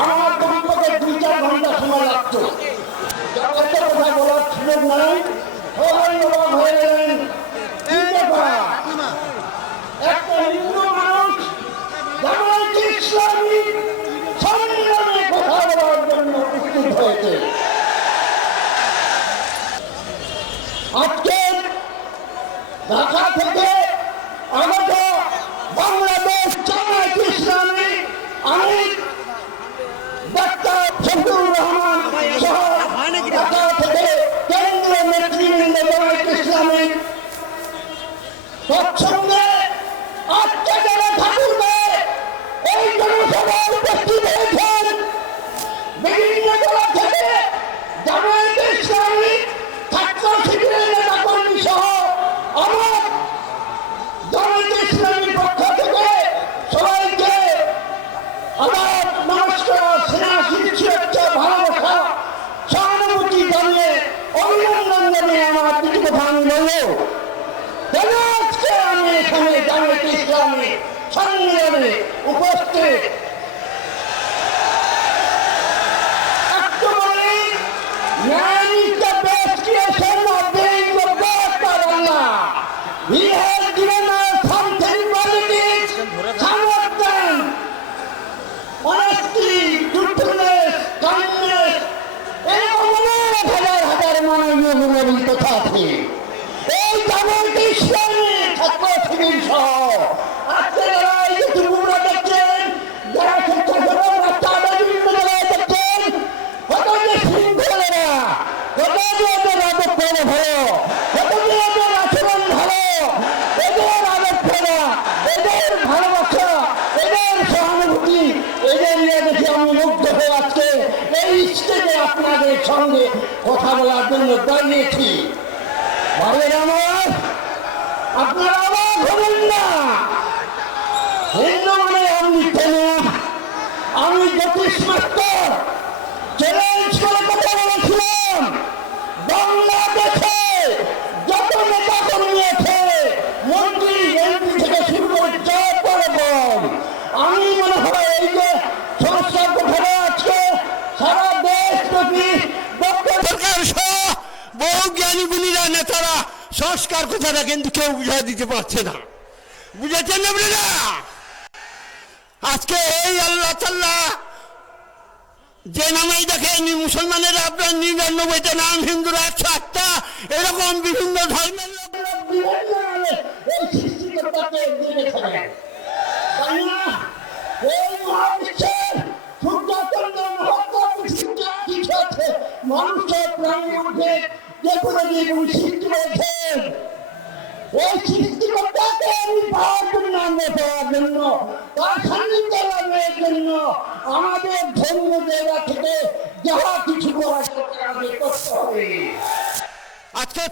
আমার কমপক্ষে দুই চার ঘণ্টা সময় লাগতো কথা বলার সুযোগ নাই সবাই অবাক হয়ে গেলেন? একটা হিন্দু মানুষ ইসলামী সম্মেলনে কথা বলার জন্য প্রস্তুত হয়েছে আজকে ঢাকা থেকে আগত বাংলাদেশ জামায়াত ইসলামী আমি ডাক্তার শফিউর রহমান সহ ঢাকা থেকে কেন্দ্রীয় নেতৃবৃন্দ জামায়াত ইসলামী তৎসঙ্গে আজকে যারা ঠাকুরবে এই জনসভায় উপস্থিত হয়েছেন বিভিন্ন জেলা থেকে জামায়াত ইসলামী ছাত্র শিবিরের নেতা কর্মী সহ আমার জামায়াত ইসলামীর পক্ষ থেকে সবাইকে আবার নমস্কার স্নেহ শুভেচ্ছা ভালোবাসা সহানুভূতি জানিয়ে অভিনন্দন জানিয়ে কথা আমি এখানে জামায়াত ইসলামী সম্মেলনে উপস্থিত আছে এই জামাত ইসলামী ছাত্র শিবির সহ। আজকে যারা এই যে তৃণমূলরা দেখছেন, যারা স্বেচ্ছাসেবক রাস্তাঘাটে বিভিন্ন জায়গায় দেখছেন কত যে শৃঙ্খলেরা কত যে ওদের এদের ভালোবাসা, এদের সহানুভূতি, এদের নিয়ে দেখে আমি মুগ্ধ হয়ে আজকে এই স্টেজে আপনাদের সঙ্গে কথা বলার জন্য দাঁড়িয়েছি আপনারা না। মানে আমি কেন চ্যালেঞ্জ করে কথা বলেছিলাম বাংলাদেশে যত নেতা কর্মী আছে মন্ত্রী এমপি থেকে শুরু করে যত রকম আমি মনে হয় এই যে সমস্যার কথাটা আজকে সারা দেশ ব্যাপী ডক্টর সরকার সহ বহু জ্ঞানী গুণীরা, নেতারা, সংস্কার কথাটা কিন্তু কেউ বুঝাই দিতে পারছে না। বুঝেছেন আপনারা? আজকে এই আল্লাহ তাল্লাহ যে নামেই দেখেন মুসলমানেরা আপনার নিরানব্বইটা নাম, হিন্দুরা একশো আটটা, এরকম বিভিন্ন ধর্মের মানুষের প্রাণীর মধ্যে যে কোনো জীবন সৃষ্টি পাওয়ার জন্য আমরা পাওয়ার জন্য জন্য, আমাদের ধর্মীয় জায়গা থেকে যাহা কিছু করার আমাদের করতে হবে। আজকে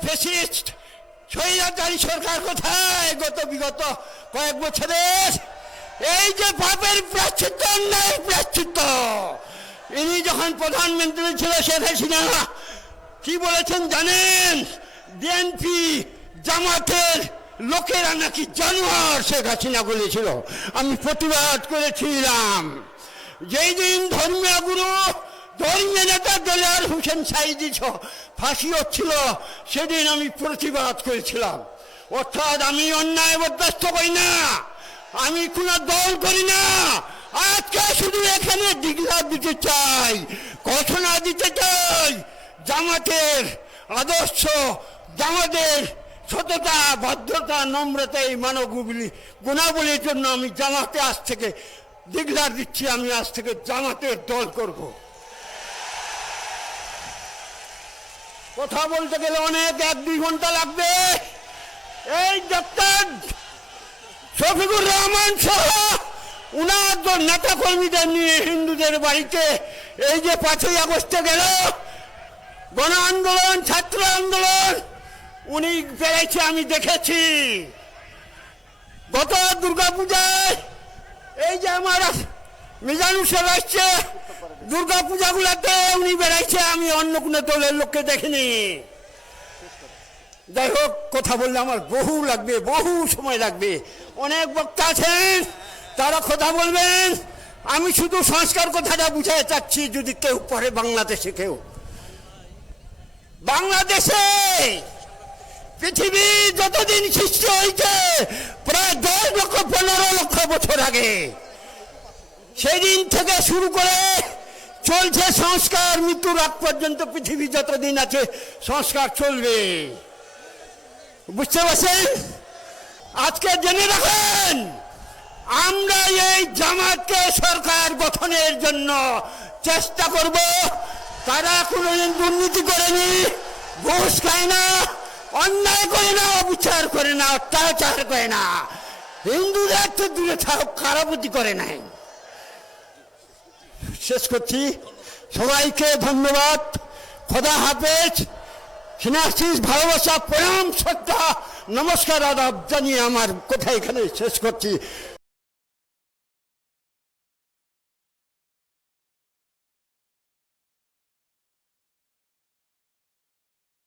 সরকার কোথায়? গত বিগত কয়েক বছরের এই যে পাপের প্রাশ্চিত্য অন্যায় প্রাশ্চিত্য ইনি যখন প্রধানমন্ত্রী ছিল শেখ হাসিনা কি বলেছেন জানেন? বিএনপি জামাতের লোকেরা নাকি জানোয়ার শেখ হাসিনা বলেছিল। আমি প্রতিবাদ করেছিলাম। যেই দিন ধর্মীয় গুরু, ধর্মীয় নেতা দেলার হোসেন সাইদি ফাঁসি হচ্ছিল, সেদিন আমি প্রতিবাদ করেছিলাম। অর্থাৎ আমি অন্যায় বরদাস্ত করি না। আমি কোনো দল করি না। আজকে শুধু এখানে ডিগলা দিতে চাই, ঘোষণা দিতে চাই জামাতের আদর্শ, জামাতের সততা, ভদ্রতা, নম্রতা এই মানবগুলি, গুণাবলীর জন্য আমি জামাতে আজ থেকে ডিগলার দিচ্ছি, আমি আজ থেকে জামাতের দল করব। কথা বলতে গেলে অনেক এক দুই ঘণ্টা লাগবে। এই ডক্টর শফিকুর রহমান সহ উনার নেতা কর্মীদের নিয়ে হিন্দুদের বাড়িতে এই যে পাঁচই আগস্টে গেল গণ আন্দোলন, ছাত্র আন্দোলন, উনি বেড়েছে আমি দেখেছি। গত দুর্গা পূজায় এই যে আমার মিজানুর সাহেব আসছে দুর্গা পূজাগুলোতে উনি বেড়াইছে, আমি অন্য কোনো দলের লোককে দেখিনি। যাই হোক, কথা বললে আমার বহু লাগবে, বহু সময় লাগবে। অনেক বক্তা আছেন, তারা কথা বলবেন। আমি শুধু সংস্কার কথাটা বুঝাতে চাচ্ছি, যদি কেউ পরে বাংলাদেশে কেউ। বাংলাদেশে পৃথিবী যতদিন সৃষ্টি হয়েছে, প্রায় দশ লক্ষ, পনেরো লক্ষ বছর আগে। সেই দিন থেকে শুরু করে চলছে সংস্কার, মৃত্যুর আগ পর্যন্ত পৃথিবী যতদিন আছে, সংস্কার চলবে। বুঝতে পারছেন? আজকে জেনে রাখেন, আমরা এই জামাতকে সরকার গঠনের জন্য চেষ্টা করব। তারা কোনোদিন দুর্নীতি করেনি। ঘুষ খায় না, অন্যায় করে না, অবিচার করে না, অত্যাচার করে না। হিন্দুদের তো দূরে থাক কারাবতী করে নাই। শেষ করছি। সবাইকে ধন্যবাদ। খোদা হাফেজ। সিনাসিস, ভালোবাসা, প্রণাম, শ্রদ্ধা, নমস্কার, আদাব জানিয়ে আমার কথা এখানে শেষ করছি।